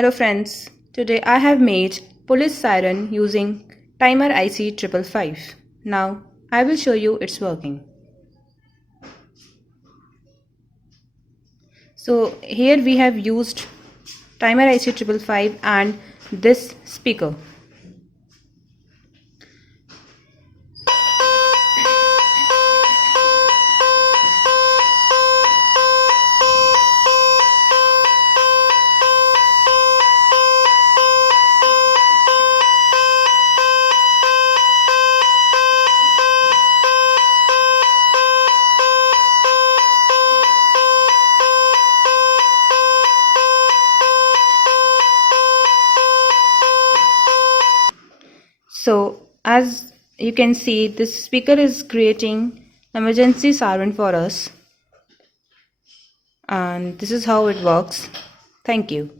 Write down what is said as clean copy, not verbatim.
Hello friends, today I have made police siren using timer IC 555. Now I will show you it's working. So here we have used timer IC 555 and this speaker. So as you can see, this speaker is creating emergency siren for us, and this is how it works. Thank you.